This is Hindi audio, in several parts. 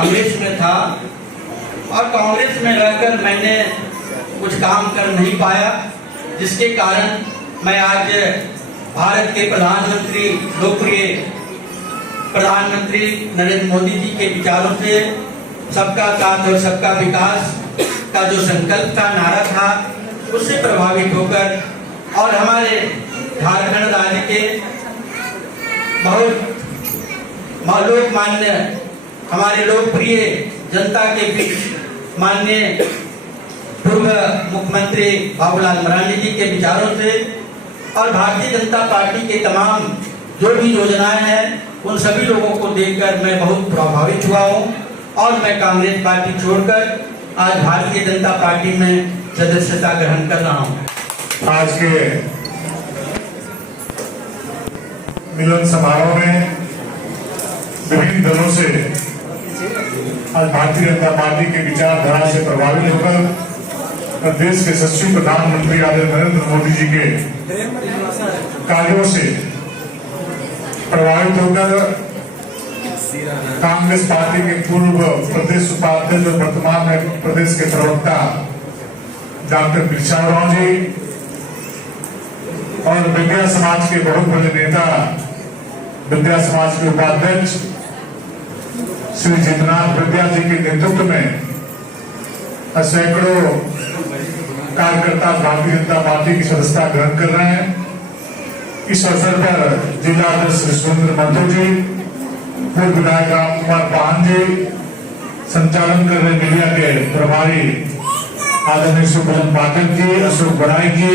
कांग्रेस में था और कांग्रेस में रहकर मैंने कुछ काम कर नहीं पाया, जिसके कारण मैं आज भारत के प्रधानमंत्री, लोकप्रिय प्रधानमंत्री नरेंद्र मोदी जी के विचारों से सबका साथ और सबका विकास का जो संकल्प का नारा था उससे प्रभावित होकर और हमारे झारखंड राज्य के बहुत लोकमान्य हमारे लोकप्रिय जनता के बीच माननीय पूर्व मुख्यमंत्री बाबूलाल मरांडी जी के विचारों से और भारतीय जनता पार्टी के तमाम जो भी योजनाएं हैं उन सभी लोगों को देखकर मैं बहुत प्रभावित हुआ हूं और मैं कांग्रेस पार्टी छोड़कर आज भारतीय जनता पार्टी में सदस्यता ग्रहण कर रहा हूं। आज के मिलन समारोह में विभिन्न दलों से आज भारतीय जनता पार्टी के विचारधारा से प्रभावित होकर देश के यशस्वी प्रधानमंत्री आदरणीय नरेंद्र मोदी जी के कार्यों से प्रभावित होकर कांग्रेस पार्टी के पूर्व प्रदेश उपाध्यक्ष और वर्तमान में प्रदेश के प्रवक्ता डॉक्टर बिरसाराव जी और विद्या समाज के बहुत बड़े नेता विद्या समाज के उपाध्यक्ष श्री जितनाथ विद्या जी के नेतृत्व में सैकड़ों कार्यकर्ता भारतीय जनता पार्टी की सदस्यता ग्रहण कर रहे हैं। इस अवसर पर जिला अध्यक्ष श्री सुरेंद्र महतो जी, पूर्व विधायक राम कुमार पाहन जी, संचालन कर रहे मीडिया के प्रभारी आदरणीय सुभजन पाठक जी, अशोक बड़ाई जी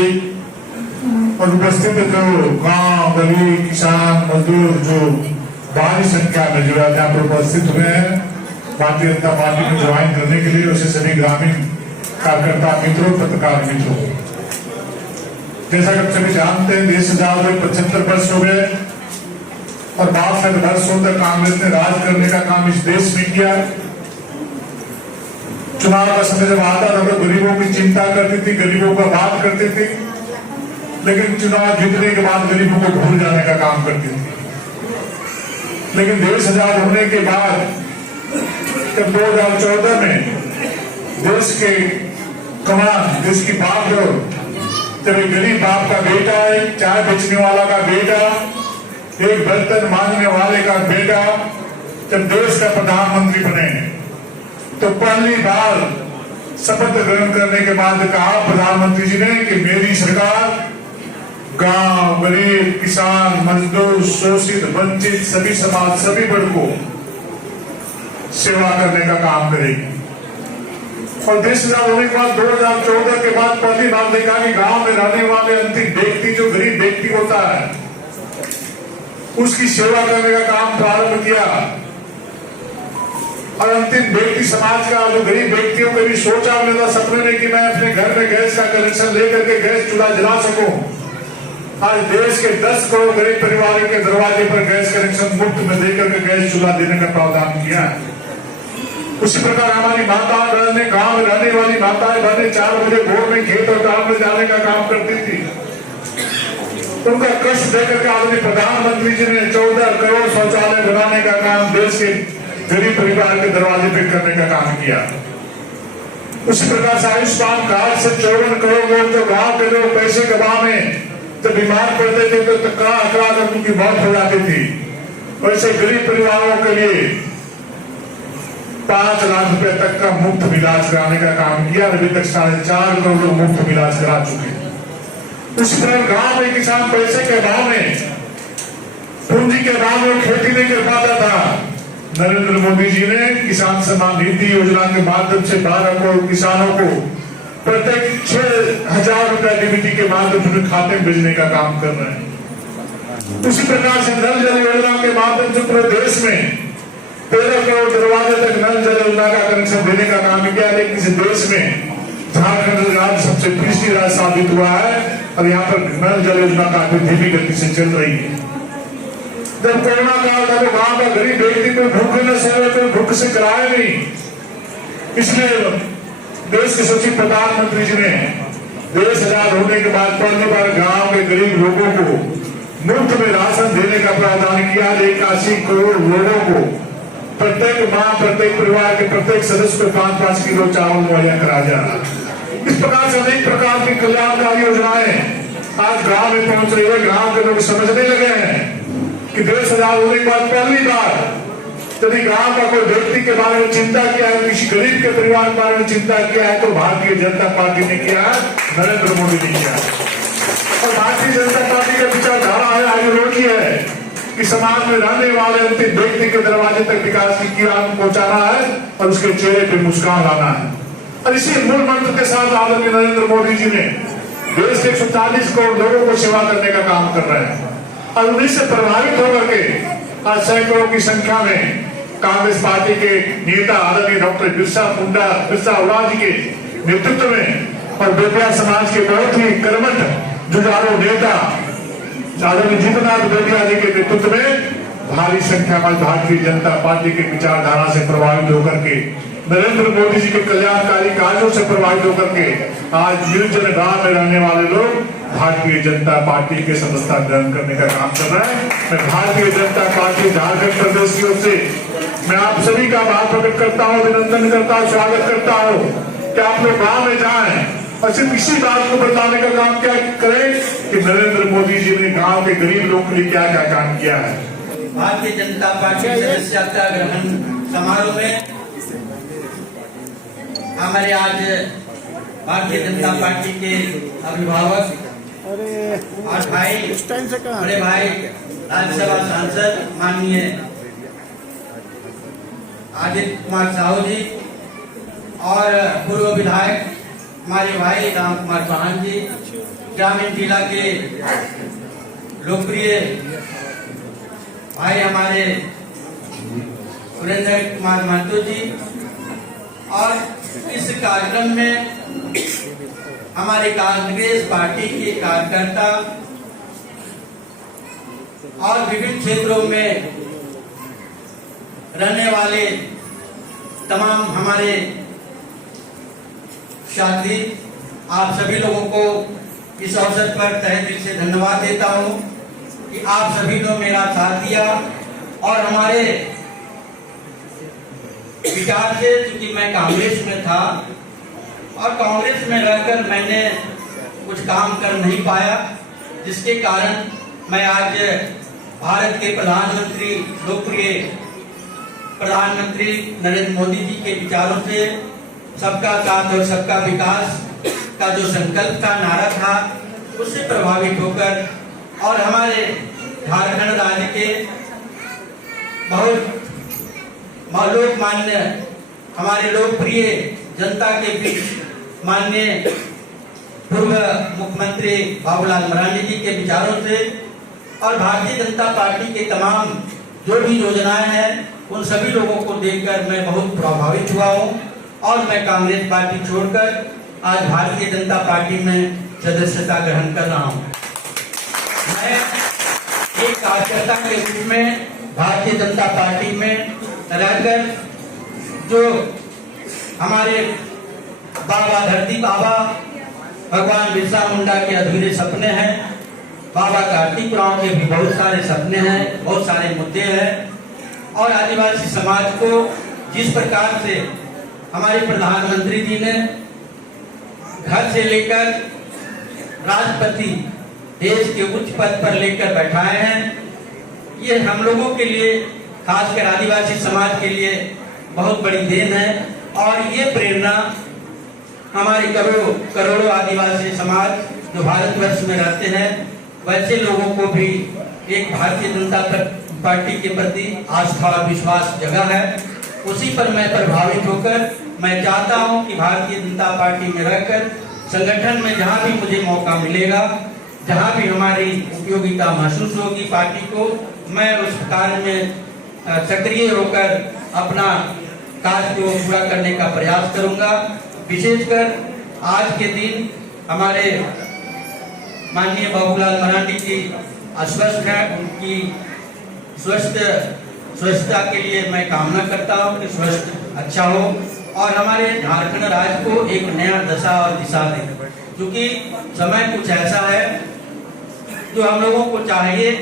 और उपस्थित जो गांव गली किसान मजदूर जो भारी संख्या में जो यहाँ पर उपस्थित हुए हैं भारतीय जनता पार्टी में ज्वाइन करने के लिए, उसे सभी ग्रामीण कार्यकर्ता मित्रों, पत्रकार मित्रों, जैसा कि सभी जानते हैं देश आजाद हुए 75 वर्ष हो गए और 62 वर्षों तक कांग्रेस ने राज करने का काम इस देश में किया। चुनाव का समय जब आता था तो गरीबों की चिंता करती थी, गरीबों का बात करती थी, लेकिन चुनाव जीतने के बाद गरीबों को भूल जाने का काम करती थी। लेकिन देश आजाद होने के बाद जब 2014 में देश के कमान, देश की बागडोर, जब एक गरीब बाप का बेटा, एक चाय बेचने वाला का बेटा, एक बर्तन मांगने वाले का बेटा जब देश का प्रधानमंत्री बने तो पहली बार शपथ ग्रहण करने के बाद कहा प्रधानमंत्री जी ने कि मेरी सरकार गांव, गरीब, किसान, मजदूर, शोषित, वंचित सभी समाज, सभी वर्ग को सेवा करने का काम करेगी। और देश आजाद होने के बाद 2014 के बाद पहली बार देखा कि गांव में रहने वाले अंतिम व्यक्ति, जो गरीब व्यक्ति होता है, उसकी सेवा करने का काम प्रारंभ किया। और अंतिम व्यक्ति समाज का जो गरीब व्यक्तियों को भी सोचा मेरा सपने में कि मैं अपने घर में गैस का कनेक्शन लेकर के गैस चूल्हा जला सकूं। आज देश के 10 करोड़ गरीब परिवारों के दरवाजे पर गैस कनेक्शन मुफ्त में देकर के गैस चूल्हा देने का प्रावधान किया है। उसी प्रकार हमारी माताएं बहने, गांव में रहने वाली माताएं बहने 4 बजे भोर में खेत और गांव में जाने का काम करती थी। उनका कष्ट देकर के आदरणीय प्रधानमंत्री जी ने 14 करोड़ शौचालय बनाने का काम देश के गरीब परिवार के दरवाजे पे करने का काम किया। उसी प्रकार से आयुष्मान कार्ड से 54 करोड़ लोग जो गांव के लोग पैसे के अभाव में जब बीमार पड़ते थे तो कड़ा कर उनकी मौत हो जाती थी, वैसे गरीब परिवारों के लिए 5 लाख रुपए तक का मुफ्त इलाज कराने का काम किया। अभी तक 4.5 करोड़ लोग मुफ्त इलाज करा चुके हैं। उसी तरह गांव में किसान पैसे के अभाव में, पूंजी के अभाव में खेती नहीं कर पाता था। नरेंद्र मोदी जी ने किसान सम्मान निधि योजना के माध्यम से 12 करोड़ किसानों को प्रत्येक 6,000 रुपए डीबीटी के माध्यम से खाते में भेजने का काम कर रहे हैं। उसी प्रकार से नल जल योजना के माध्यम से पूरे देश में 13 करोड़ दरवाजे तक नल जल योजना का कनेक्शन देने का काम किया। लेकिन इस देश में झारखंड राज्य सबसे पिछड़ी राज्य साबित हुआ है और यहाँ पर नल जल योजना काफी धीमी गति से चल रही है। जब कोरोना काल था तो गांव का गरीब व्यक्ति को भूख न सहे, कोई भूख से कराया नहीं। इसलिए देश के सचिव प्रधानमंत्री जी ने देश आजाद होने के बाद पहली बार गांव के गरीब लोगों को मुफ्त में राशन देने का प्रावधान किया। 81 करोड़ लोगों को प्रत्येक माँ, प्रत्येक परिवार के प्रत्येक सदस्य को 5-5 किलो चावल मुहैया करा जा रहा है। इस प्रकार से अनेक प्रकार की कल्याणकारी योजनाएं आज गांव में पहुंच रही है। गांव के लोग समझने लगे हैं कि देश आजाद होने के बाद पहली बार यदि गांव का कोई व्यक्ति के बारे में चिंता किया है, किसी गरीब के परिवार के बारे में चिंता किया है, तो भारतीय जनता पार्टी ने किया है, नरेंद्र मोदी ने किया है। और भारतीय जनता पार्टी का विचारधारा है, आइडियोलॉजी है कि समाज में रहने वाले अंतिम व्यक्ति के दरवाजे तक विकास की किरण पहुंचाना है और उसके चेहरे पे मुस्कान लाना है। और इसी मूल मंत्र के साथ आदरणीय नरेंद्र मोदी जी ने देश के 140 करोड़ लोगों को सेवा करने का काम कर रहे हैं। और उन्हीं से प्रभावित होकर के आज सैकड़ों की संख्या में कांग्रेस पार्टी के नेता आदरणीय डॉक्टर बिरसा मुंडा जी के नेतृत्व में और बेटिया समाज के बहुत ही कर्मठ जुझारू नेता आदरणीय जीतनाथ बेटिया जी के नेतृत्व में भारी संख्या में भारतीय जनता पार्टी के विचारधारा से प्रभावित होकर के, नरेंद्र मोदी जी के कल्याणकारी कार्यों से प्रभावित होकर के आज निर्जन गांव में रहने वाले लोग भारतीय जनता पार्टी के सदस्यता ग्रहण करने का काम कर रहे हैं। मैं भारतीय जनता पार्टी झारखंड प्रदेश की ओर से मैं आप सभी का आभार प्रकट करता हूँ, अभिनंदन करता हूँ, स्वागत करता हूँ कि आप लोग गाँव में जाएं और सिर्फ इसी बात को बताने का काम क्या करें कि नरेंद्र मोदी जी ने गाँव के गरीब लोगों के लिए क्या क्या काम किया है। भारतीय जनता पार्टी सदस्यता ग्रहण समारोह में हमारे आज भारतीय जनता पार्टी के अभिभावक और भाई, बड़े भाई, राज्यसभा सांसद माननीय आदित्य कुमार साहू जी और पूर्व विधायक हमारे भाई राम कुमार चौहान जी, ग्रामीण जिला के लोकप्रिय भाई हमारे सुरेंद्र कुमार महतो जी, और इस कार्यक्रम में हमारे कांग्रेस पार्टी के कार्यकर्ता और विभिन्न क्षेत्रों में रहने वाले तमाम हमारे साथी, आप सभी लोगों को इस अवसर पर तहे दिल से धन्यवाद देता हूं कि आप सभी ने मेरा साथ दिया और हमारे विचार से, क्योंकि मैं कांग्रेस में था और कांग्रेस में रहकर मैंने कुछ काम कर नहीं पाया, जिसके कारण मैं आज भारत के प्रधानमंत्री, लोकप्रिय प्रधानमंत्री नरेंद्र मोदी जी के विचारों से सबका साथ और सबका विकास का जो संकल्प का नारा था उससे प्रभावित होकर और हमारे झारखंड राज्य के बहुत लोकमान्य हमारे लोकप्रिय जनता के बीच माननीय पूर्व मुख्यमंत्री बाबूलाल मरांडी जी के विचारों से और भारतीय जनता पार्टी के तमाम जो भी योजनाएं हैं उन सभी लोगों को देखकर मैं बहुत प्रभावित हुआ हूं और मैं कांग्रेस पार्टी छोड़कर आज भारतीय जनता पार्टी में सदस्यता ग्रहण कर रहा हूं। मैं एक कार्यकर्ता के रूप में भारतीय जनता पार्टी में रहकर जो हमारे बाबा धरती बाबा भगवान बिरसा मुंडा के अधूरे सपने हैं, बाबा कार्तिक राव के भी बहुत सारे सपने हैं, बहुत सारे मुद्दे हैं और आदिवासी समाज को जिस प्रकार से हमारे प्रधानमंत्री जी ने घर से लेकर राष्ट्रपति देश के उच्च पद पर लेकर बैठाए हैं, ये हम लोगों के लिए, खासकर आदिवासी समाज के लिए बहुत बड़ी देन है और ये प्रेरणा हमारे करोड़ों आदिवासी समाज जो भारतवर्ष में रहते हैं वैसे लोगों को भी एक भारतीय जनता पार्टी के प्रति आस्था और विश्वास जगा है। उसी पर मैं प्रभावित होकर मैं चाहता हूं कि भारतीय जनता पार्टी में रहकर संगठन में जहां भी मुझे मौका मिलेगा, जहां भी हमारी उपयोगिता महसूस होगी पार्टी को, मैं उस कार्य में सक्रिय होकर अपना कार्य को पूरा करने का प्रयास करूंगा। विशेषकर आज के दिन हमारे माननीय बाबूलाल मरांडी जी अस्वस्थ है, उनकी स्वस्थता के लिए मैं कामना करता हूं कि स्वस्थ अच्छा हो और हमारे झारखंड राज्य को एक नया दशा और दिशा दे, क्योंकि समय कुछ ऐसा है जो हम लोगों को चाहिए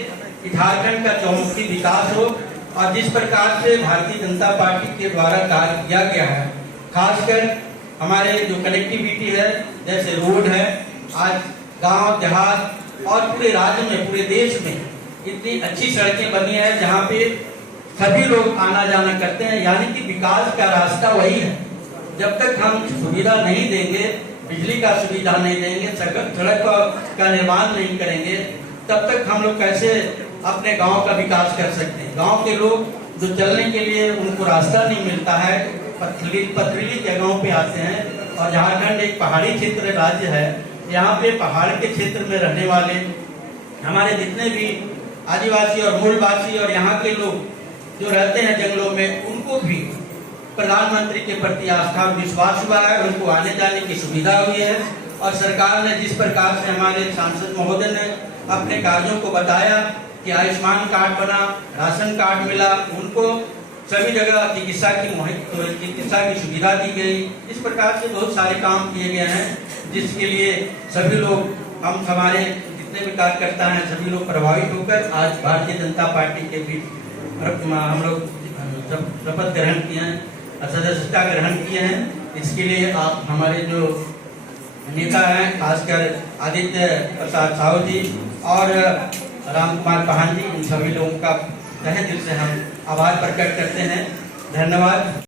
कि झारखंड का चौमुखी विकास हो और जिस प्रकार से भारतीय जनता पार्टी के द्वारा कार्य किया गया है, खासकर हमारे जो कनेक्टिविटी है, जैसे रोड है, आज गांव देहात और पूरे राज्य में, पूरे देश में इतनी अच्छी सड़कें बनी है जहां पे सभी लोग आना जाना करते हैं। यानी कि विकास का रास्ता वही है। जब तक हम सुविधा नहीं देंगे, बिजली का सुविधा नहीं देंगे, सड़क का निर्माण नहीं करेंगे, तब तक हम लोग कैसे अपने गांव का विकास कर सकते हैं। गांव के लोग जो चलने के लिए उनको रास्ता नहीं मिलता है, पथरीली जगहों पे आते हैं। और झारखंड एक पहाड़ी क्षेत्र राज्य है, यहाँ पे पहाड़ के क्षेत्र में रहने वाले हमारे जितने भी आदिवासी और मूलवासी और यहाँ के लोग जो रहते हैं जंगलों में, उनको भी प्रधानमंत्री के प्रति आस्था और विश्वास हुआ है, उनको आने जाने की सुविधा हुई है। और सरकार ने जिस प्रकार से हमारे सांसद महोदय ने अपने कार्यों को बताया कि आयुष्मान कार्ड बना, राशन कार्ड मिला, उनको सभी जगह चिकित्सा की सुविधा दी गई। इस प्रकार से बहुत सारे काम किए गए हैं, जिसके लिए सभी लोग, हम हमारे जितने भी कार्यकर्ता हैं, सभी लोग प्रभावित होकर आज भारतीय जनता पार्टी के बीच हम लोग शपथ ग्रहण किए हैं, सदस्यता ग्रहण किए हैं। इसके लिए आप हमारे जो नेता हैं, खासकर आदित्य प्रसाद साहू जी और राम कुमार पाहन जी, इन सभी लोगों का तहे दिल से हम आभार प्रकट करते हैं। धन्यवाद।